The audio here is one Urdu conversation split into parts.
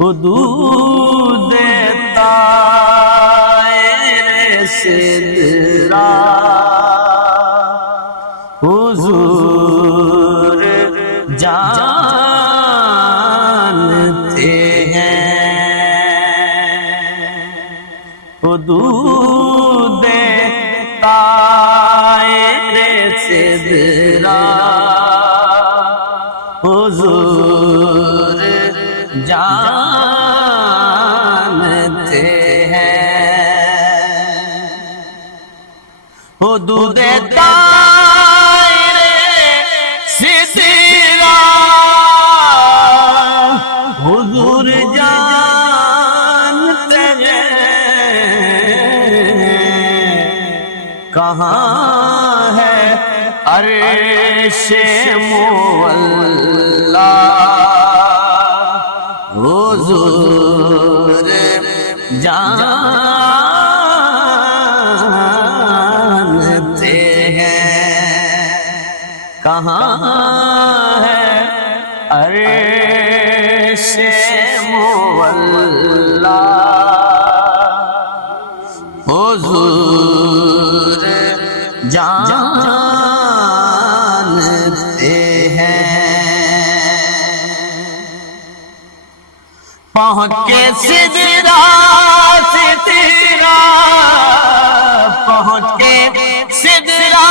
حدود طائر سدرا حضور جانتے ہیں، حدود طائر سدرا حضور جانتے ہیں، حدود طائر سدرا حضور جانتے ہیں، کہاں ہے عرش مولا حضور جانتے ہیں، کہاں ہے عرش مولا حضور جانتے ہیں۔ پہنچ کے سدرا سدرا پہنچ کے سدرا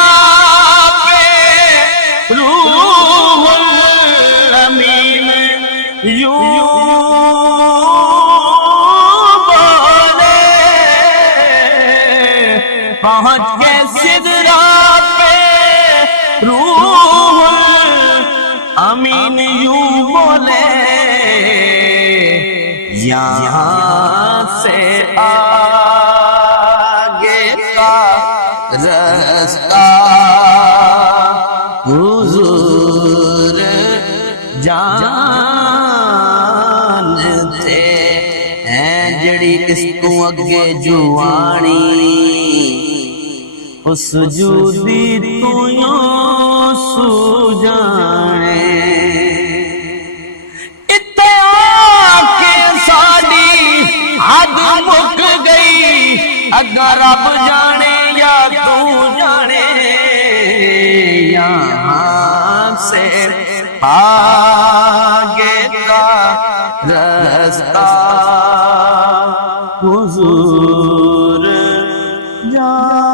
پہ روح الامین یوں بولے، پہنچ کے سدرا پہ روح الامین یوں بولے، یہاں سے آگے کا رستہ حضور جانتے ہیں، جڑی اس کو اگے جوانی اس جودی تو یوں سو جانے، حد مک گئی اگر رب جانے یا تو جانے، یہاں سے آگے کا رستہ حضور جانتے